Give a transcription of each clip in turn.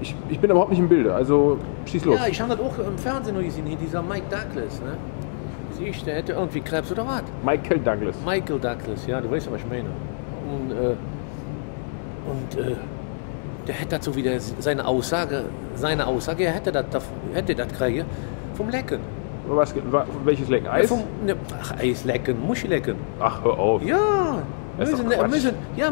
Ich bin überhaupt nicht im Bilde, also schieß los. Ja, ich habe das auch im Fernsehen noch gesehen, hier, dieser Mike Douglas, ne? Der hätte irgendwie Krebs oder was? Michael Douglas. Michael Douglas, ja, du weißt ja, was ich meine. Der hätte dazu wieder seine Aussage, er hätte das kriegen vom Lecken. Welches Lecken? Eis? Ach, Eis lecken, Muschi lecken. Ach, hör auf. Ja, Das ist doch Quatsch.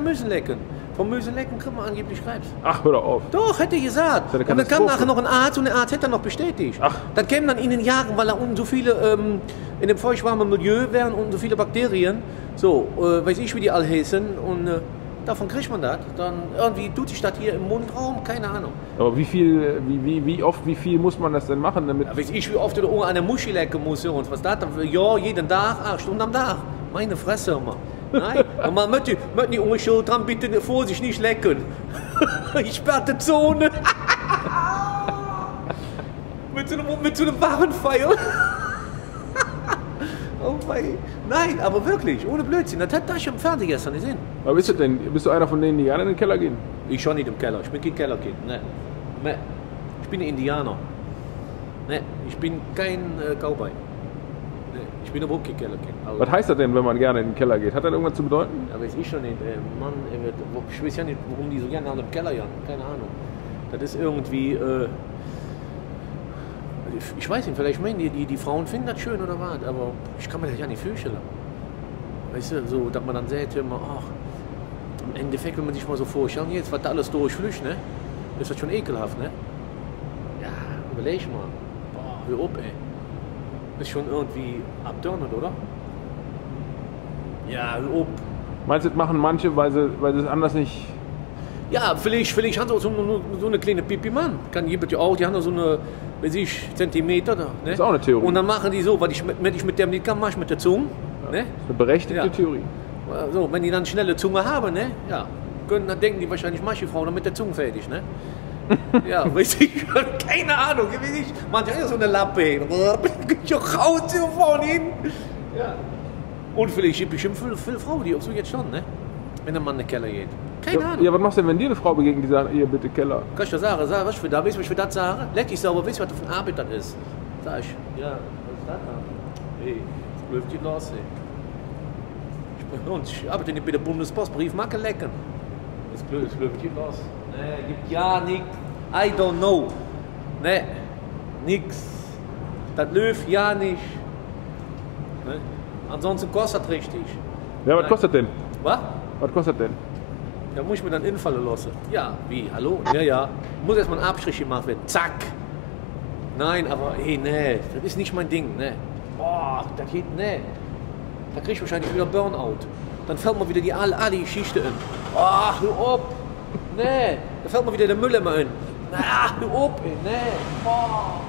Müssen lecken. Vom Müsenlecken kriegt man angeblich Krebs. Ach, hör doch auf. Doch, hätte er gesagt. Das ist Und eine dann kam Katastrophe. nachher noch ein Arzt und der Arzt hätte dann noch bestätigt. Ach. Das käme dann in den Jahren, weil da unten so viele in dem feuchtwarmen Milieu wären und so viele Bakterien. So, weiß ich, wie die all heißen. Und davon kriegt man das. Dann irgendwie tut sich das hier im Mundraum, keine Ahnung. Aber wie viel muss man das denn machen, damit... Ja, weiß ich, wie oft du da an der Muschi lecken musst und was das dann für, ja, jeden Tag, 8 Stunden am Tag. Meine Fresse immer. Nein, und man möchte nicht ungeschuld dran, bitte Vorsicht, nicht lecken. Ich sperrte die Zone. mit so einem Warenfeier. Oh mein. Nein, aber wirklich, ohne Blödsinn. Das hat da schon im Fernsehen gestern gesehen. Aber bist du denn? Bist du einer von denen, die gerne in den Keller gehen? Ich schon nicht im Keller. Ich bin kein Kellerkind. Ne. Ne. Ich bin ein Indianer. Ne. Ich bin kein Cowboy. Ne. Ich bin überhaupt kein Kellerkind. Also, Was heißt das denn, wenn man gerne in den Keller geht? Hat das irgendwas zu bedeuten? aber weiß ich schon nicht. Mann, ich weiß ja nicht, warum die so gerne alle im Keller jagen. Keine Ahnung. Das ist irgendwie. Ich weiß nicht, vielleicht meinen die Frauen finden das schön oder was, aber ich kann mir das ja nicht vorstellen. Weißt du, so, dass man dann sagt, immer, ach, im Endeffekt, wenn man sich mal so vorstellt, jetzt, was da alles durchflücht, ne? Ist das schon ekelhaft, ne? Ja, überleg mal. Boah, hör auf, ey. Ist schon irgendwie abtörend, oder? Ja, hör auf. Meinst du, das machen manche, weil sie es anders nicht... Ja, vielleicht haben sie auch so eine kleine Pipi-Mann. Kann jemand ja auch, die haben da so eine, weiß ich, Zentimeter da. Ne? Das ist auch eine Theorie. Und dann machen die so, weil wenn ich mit dem nicht kann, mach ich mit der Zunge. Ja, Ne? das ist eine berechtigte Ja. Theorie. So, wenn die dann schnelle Zunge haben, ne? Ja, dann denken die wahrscheinlich, mach die Frau dann mit der Zunge fertig, ne? Ja, weiß ich, keine Ahnung, weiß ich. Manche haben ja so eine Lappe. Ich raus hier vorne hin. Ja. Und vielleicht gibt es bestimmt viele Frauen, die auch so jetzt schon, ne? Wenn der Mann in den Keller geht. Keine Ahnung. Ja, was machst du denn, wenn dir eine Frau begegnet, die sagt, ihr bitte Keller? Kann ich dir sagen, was ich für da, weißt du, was ich für das sage? Leck dich sauber, weißt du, was das für eine Arbeit das ist? Sag ich, ja, was ist das da? Hey, das läuft die los, ey. Und ich arbeite nicht bei der Bundespost, Briefmarke lecken. Das läuft die los. Nee, gibt ja nix. I don't know. Nee, nix. Das läuft ja nicht. Ne? Ansonsten kostet das richtig. Ja, was Nein. kostet denn? Was? Was kostet denn? Da muss ich mir dann infallen lassen. Ja, wie? Hallo? Ja, ja. Muss erstmal ein Abstrich gemacht werden. Zack. Nein, aber hey, nee, das ist nicht mein Ding, ne. Boah, das geht, ne. Da krieg ich wahrscheinlich wieder Burnout. Dann fällt mir wieder die alle Geschichte in. Ach, hör auf. Nee, da fällt mir wieder der Mülleimer in. Ach, hör auf, ey, nee. Boah.